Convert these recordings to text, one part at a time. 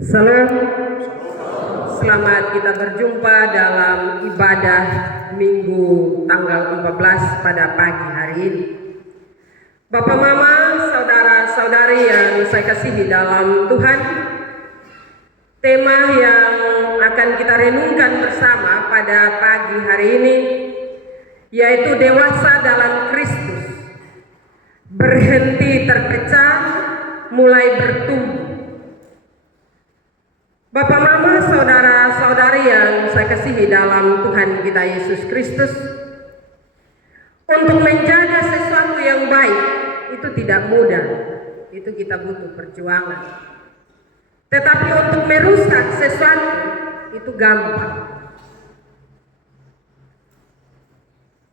Salam, selamat kita berjumpa dalam ibadah Minggu tanggal 14 pada pagi hari ini. Bapak, Mama, saudara-saudari yang saya kasihi dalam Tuhan, tema yang akan kita renungkan bersama pada pagi hari ini yaitu dewasa dalam Kristus, berhenti terpecah, mulai bertumbuh. Bapak, Mama, saudara-saudari yang saya kasihi dalam Tuhan kita Yesus Kristus, untuk menjaga sesuatu yang baik itu tidak mudah, itu kita butuh perjuangan. Tetapi untuk merusak sesuatu itu gampang.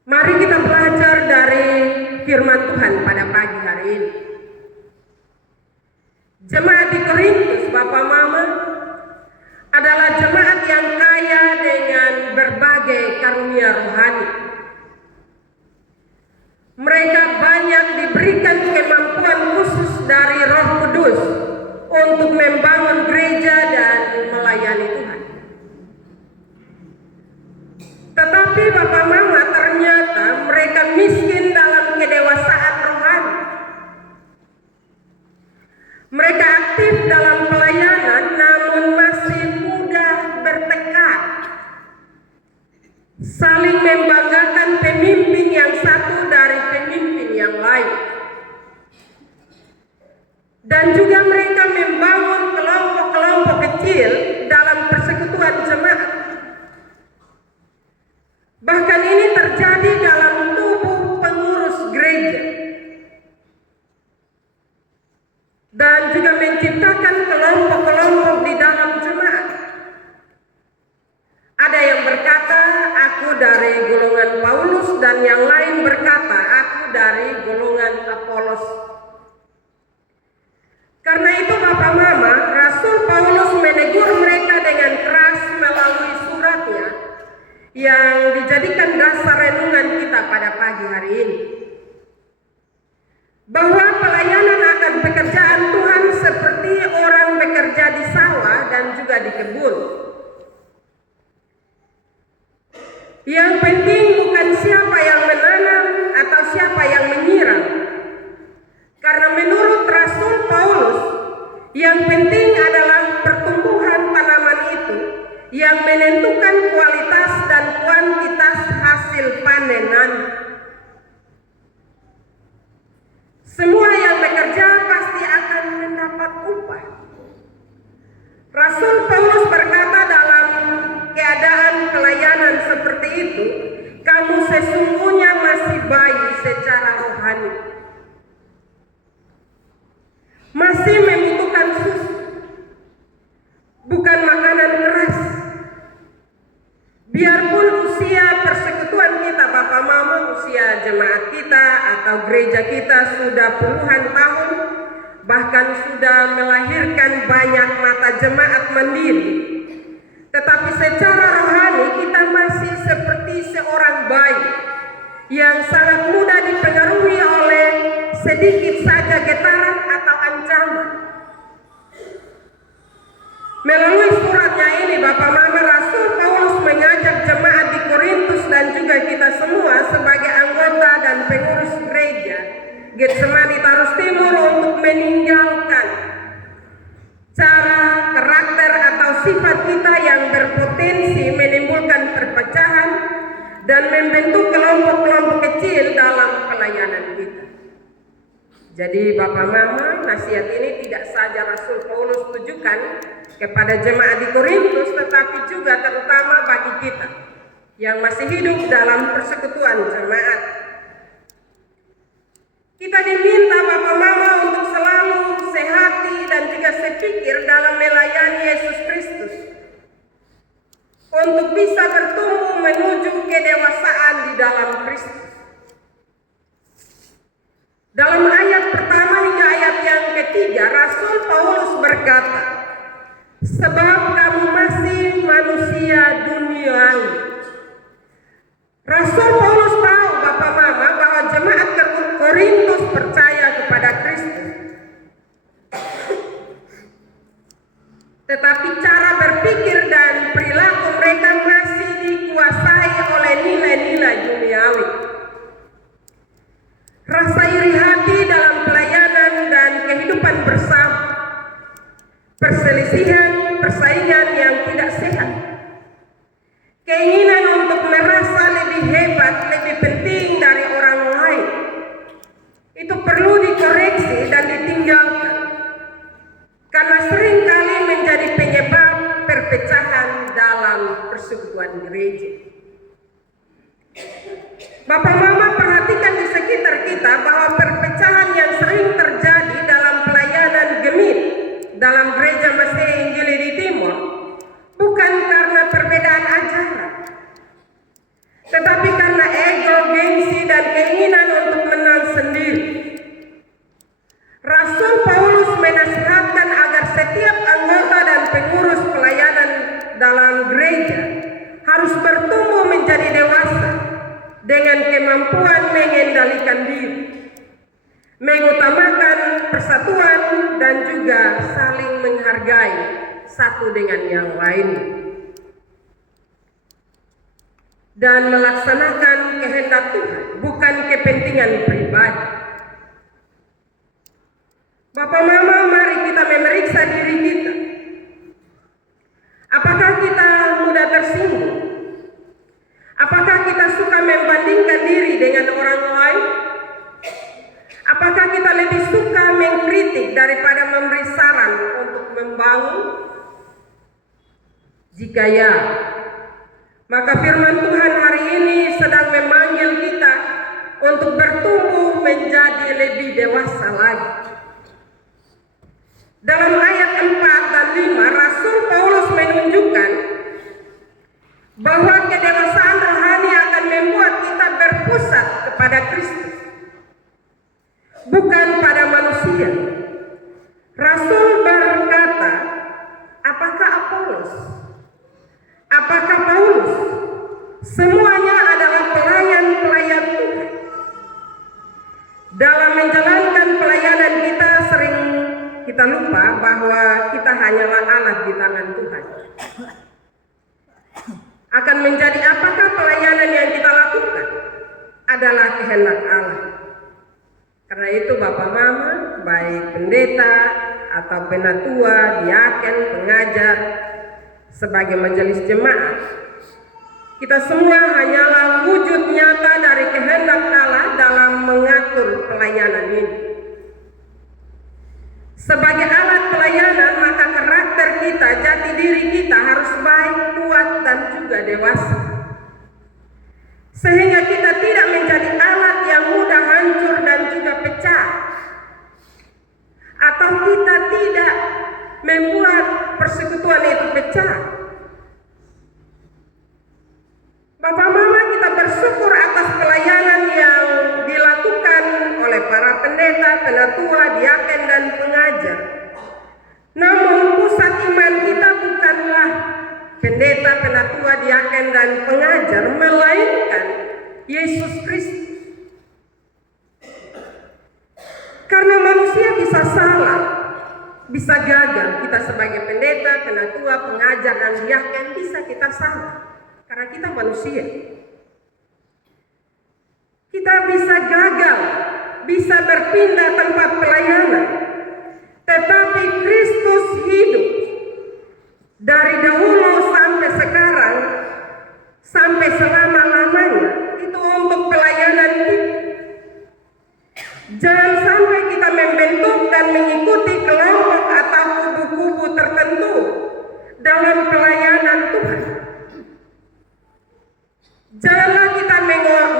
Mari kita belajar dari firman Tuhan pada pagi hari ini. Jemaat di Korintus, Bapak, Mama, adalah jemaat yang kaya dengan berbagai karunia rohani. Mereka banyak diberikan kemampuan khusus dari Roh Kudus untuk membangun gereja dan melayani Tuhan. Tetapi Bapak, Mama, ternyata mereka miskin dalam kedewasaan rohani. Mereka aktif dalam pelayanan namun masih mudah bertekad, saling membanggakan pemimpin yang satu dari pemimpin yang lain. Dan juga mereka membangun kelompok-kelompok kecil dalam persekutuan jemaat. Bahkan ini terjadi dalam tubuh pengurus gereja. Dan juga menciptakan kelompok-kelompok di dalam jemaat. Ada yang berkata, aku dari golongan Paulus, dan yang lain berkata, aku dari golongan Apolos. Karena itu Bapak, Mama, Rasul Paulus menegur mereka dengan keras melalui suratnya yang dijadikan dasar renungan kita pada pagi hari ini. Bahwa pelayanan akan pekerjaan Tuhan seperti orang bekerja di sawah dan juga di kebun. Yang penting bukan siapa yang menanam atau siapa yang menyiram. Karena menurut Rasul Paulus, yang penting adalah pertumbuhan tanaman itu yang menentukan kualitas dan kuantitas hasil panenan. Semua yang bekerja pasti akan mendapat upah. Rasul Paulus berkata dalam keadaan pelayanan seperti itu, kamu sesungguhnya masih bayi secara rohani. Masih membutuhkan susu, bukan makanan keras. Biarpun usia persekutuan kita, Bapak, Mama, usia jemaat kita atau gereja kita sudah puluhan tahun, bahkan sudah melahirkan banyak mata jemaat mandiri, tetapi secara rohani kita masih seperti seorang bayi yang sangat mudah dipengaruhi oleh sedikit saja getaran atau ancaman. Melalui suratnya ini, Bapak, Mama, Rasul Paulus mengajak jemaat di Korintus dan juga kita semua sebagai anggota dan pengurus gereja Getsemani Tarus Timur untuk meninggalkan cara, karakter atau sifat kita yang berpotensi menimbulkan perpecahan dan membentuk kelompok-kelompok kecil dalam pelayanan kita. Jadi Bapak, Mama, nasihat ini tidak saja Rasul Paulus tujukan kepada jemaat di Korintus, tetapi juga terutama bagi kita yang masih hidup dalam persekutuan jemaat. Kita diminta Bapak, Mama, untuk selalu sehati dan juga sepikir dalam melayani Yesus Kristus, untuk bisa bertumbuh menuju kedewasaan di dalam Kristus. Dalam ayat pertama hingga ayat yang ketiga, Rasul Paulus berkata, sebab kamu masih manusia duniawi. Rasul Paulus tahu, Bapak, Mama, bahwa jemaat Korintus percaya kepada Kristus. rasa iri hati dalam pelayanan dan kehidupan bersama, perselisihan, persaingan yang tidak sehat, keinginan untuk merasa lebih hebat, lebih penting dari orang lain, itu perlu dikoreksi dan ditinggalkan, karena seringkali menjadi penyebab perpecahan dalam persekutuan gereja. Bapak Mama, perhatikan di sekitar kita bahwa perpecahan yang sering terjadi dalam pelayanan gemit dalam gereja Masih Injili di Timur bukan karena perbedaan ajaran, tetapi karena ego, gengsi, dan keinginan untuk menang sendiri. Rasul Paulus menasihatkan agar setiap anggota dan pengurus pelayanan dalam gereja harus bertumbuh menjadi dewasa dengan kemampuan mengendalikan diri, mengutamakan persatuan, dan juga saling menghargai satu dengan yang lain, dan melaksanakan kehendak Tuhan, bukan kepentingan pribadi. Bapak Mama, mari kita memeriksa diri kita. Apakah kita mudah tersinggung? Apakah kita suka membandingkan diri dengan orang lain? Apakah kita lebih suka mengkritik daripada memberi saran untuk membangun? Jika ya, maka firman Tuhan hari ini sedang memanggil kita untuk bertumbuh menjadi lebih dewasa lagi. Dalam ayat 4 dan 5, Rasul Paulus menunjukkan bahwa kedewasaan rohani akan membuat kita berpusat kepada Kristus, bukan pada manusia. Rasul berkata, apakah Apolos? Apakah Paulus? Semuanya adalah pelayan-pelayan Tuhan. Dalam menjalankan pelayanan kita sering kita lupa bahwa kita hanyalah alat di tangan Tuhan. Akan menjadi apakah pelayanan yang kita lakukan adalah kehendak Allah. Karena itu Bapak Mama, baik pendeta atau penatua, diaken, pengajar, sebagai majelis jemaat, kita semua hanyalah wujud nyata dari kehendak Allah dalam mengatur pelayanan ini. Sebagai alat pelayanan, maka karakter kita, jati diri kita harus baik, kuat, dan juga dewasa, sehingga kita tidak menjadi alat yang mudah hancur dan juga pecah, atau kita tidak membuat persekutuan itu pecah. Bapak Mama, kita bersyukur atas pelayanan yang dilakukan oleh para pendeta, penatua, diaken, dan pengajar. Namun pusat iman kita bukanlah pendeta, penatua, diaken, dan pengajar, melainkan Yesus Kristus. Karena manusia bisa salah, bisa gagal. Kita sebagai pendeta, penatua, pengajar, dan diaken bisa kita salah. Karena kita manusia. Kita bisa gagal, bisa berpindah tempat pelayanan. Tetapi Kristus hidup dari dahulu sampai sekarang, sampai selama-lamanya. Itu untuk pelayanan kita. Jangan sampai kita membentuk dan mengikuti kelompok atau kubu-kubu tertentu dalam pelayanan Tuhan. Janganlah kita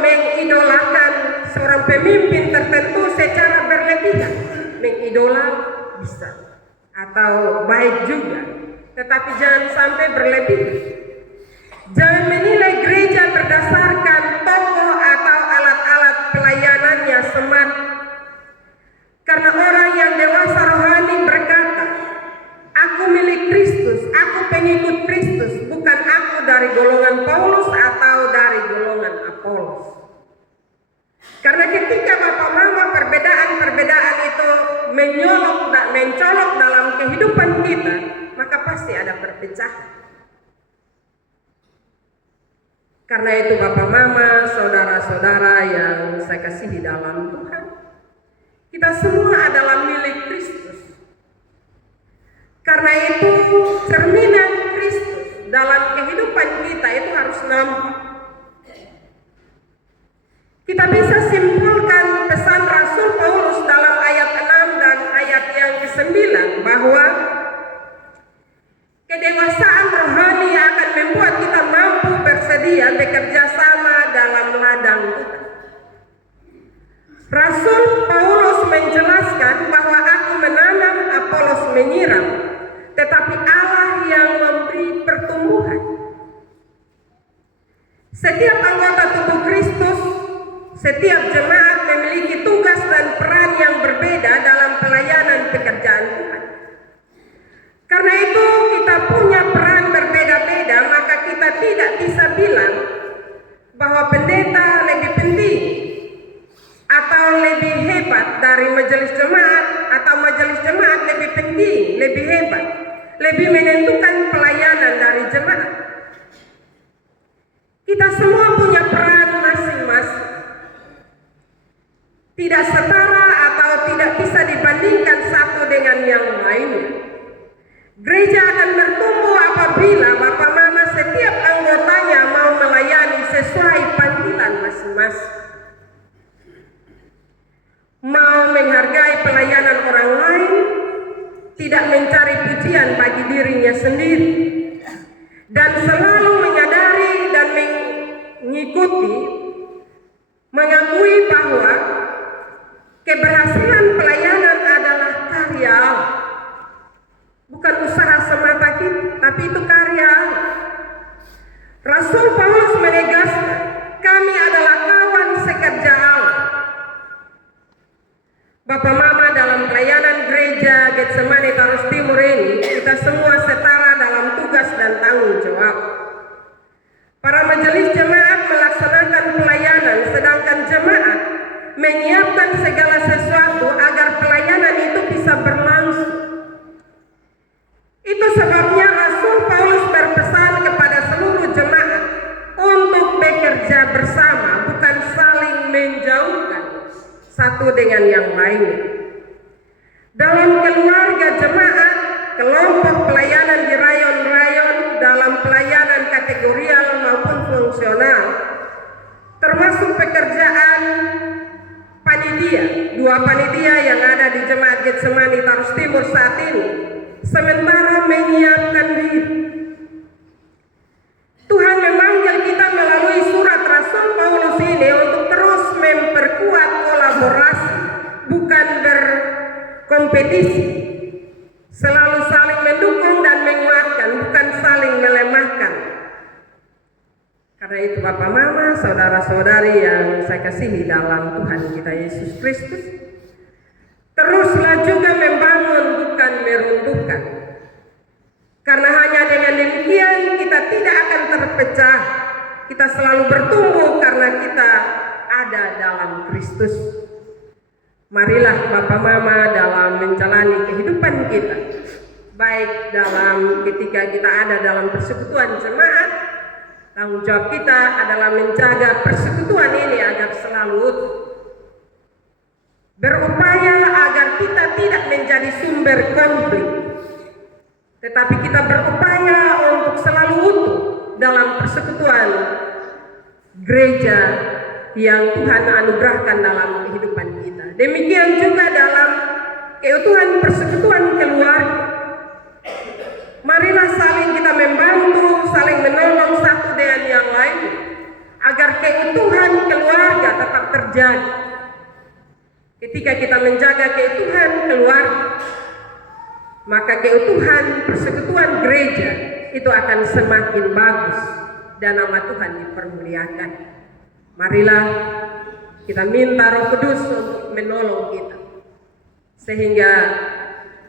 mengidolakan seorang pemimpin tertentu secara berlebihan. Mengidola bisa atau baik juga, tetapi jangan sampai berlebihan. Jangan menilai gereja berdasarkan tokoh atau alat-alat pelayanannya semata. Karena orang yang dewasa rohani berkata, aku milik Kristus, aku pengikut Kristus, bukan aku dari golongan Paulus atau dari golongan Apolos. Karena ketika Bapak Mama perbedaan-perbedaan itu mencolok dalam kehidupan kita, maka pasti ada perpecahan. Karena itu Bapak Mama, saudara-saudara yang saya kasihi dalam Tuhan, Kita semua adalah milik Kristus. Karena itu cerminan Kristus dalam kehidupan kita itu harus nampak. Kita bisa simpulkan pesan Rasul Paulus dalam ayat 6 dan ayat yang ke-9 bahwa kedewasaan rohani akan membuat kita mampu bersedia bekerja sama dalam ladang Tuhan. Rasul Paulus menjelaskan bahwa aku menanam, Apolos menyiram, tetapi Allah yang memberi pertumbuhan. Setiap anggota tubuh Kristus, setiap jemaat memiliki tugas dan peran yang berbeda dalam pelayanan pekerjaan Tuhan. Karena itu kita punya peran berbeda-beda, maka kita tidak bisa bilang bahwa pendeta lebih penting atau lebih hebat dari majelis jemaat, atau majelis jemaat lebih penting, lebih hebat, lebih menentukan pelayanan dari jemaat. Kita semua punya peran masing-masing, tidak setara atau tidak bisa dibandingkan satu dengan yang lainnya. Gereja akan bertumbuh apabila Bapak Mama setiap anggotanya mau melayani sesuai panggilan masing-masing, mau menghargai pelayanan orang lain, tidak mencari pujian bagi dirinya sendiri, dan selalu menyadari dan mengakui bahwa keberhasilan pelayanan adalah karya Allah. Bukan usaha semata kita, tapi itu karya Allah. Rasul Paulus menegaskan, kami adalah kawan sekerja Allah. Bapak Mama, dalam pelayanan gereja Getsemani Taros Timur ini, kita semua setara dalam tugas dan tanggung jawab. Para majelis jemaat melaksanakan pelayanan, sedangkan jemaat menyiapkan segala sesuatu agar pelayanan itu bisa berlangsung. Itu sebabnya Rasul Paulus berpesan kepada seluruh jemaat untuk bekerja bersama, bukan saling menjauhkan satu dengan yang lainnya. Dalam keluarga jemaat, kelompok pelayanan di rayon-rayon, dalam pelayanan kategorial maupun fungsional, termasuk pekerjaan panitia, 2 panitia yang ada di Jemaat Getsemani Taros Timur saat ini, sementara menyiapkan diri. Tuhan memanggil kita melalui surat Rasul Paulus ini untuk terus memperkuat kolaborasi, bukan berkompetisi. Selalu saling mendukung dan menguatkan, bukan saling melemahkan. Karena itu Bapak Mama, saudara-saudari yang saya kasihi dalam Tuhan kita Yesus Kristus, teruslah juga membangun, bukan meruntuhkan. Karena hanya dengan demikian kita tidak akan terpecah. Kita selalu bertumbuh karena kita ada dalam Kristus. Marilah Bapak Mama dalam menjalani kehidupan kita, baik dalam ketika kita ada dalam persekutuan jemaat, tanggung jawab kita adalah menjaga persekutuan ini agar selalu utuh. Berupaya agar kita tidak menjadi sumber konflik, tetapi kita berupaya untuk selalu utuh dalam persekutuan gereja yang Tuhan anugerahkan dalam kehidupan kita. Demikian juga dalam keutuhan persekutuan keluarga. Marilah saling kita membantu, saling menolong satu dengan yang lain, agar keutuhan keluarga tetap terjadi. Ketika kita menjaga keutuhan keluarga, maka keutuhan persekutuan gereja itu akan semakin bagus dan nama Tuhan dipermuliakan. Marilah kita minta Roh Kudus untuk menolong kita, sehingga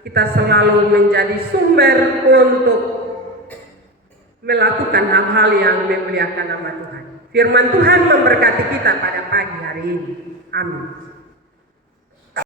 kita selalu menjadi sumber untuk melakukan hal-hal yang memuliakan nama Tuhan. Firman Tuhan memberkati kita pada pagi hari ini. Amin.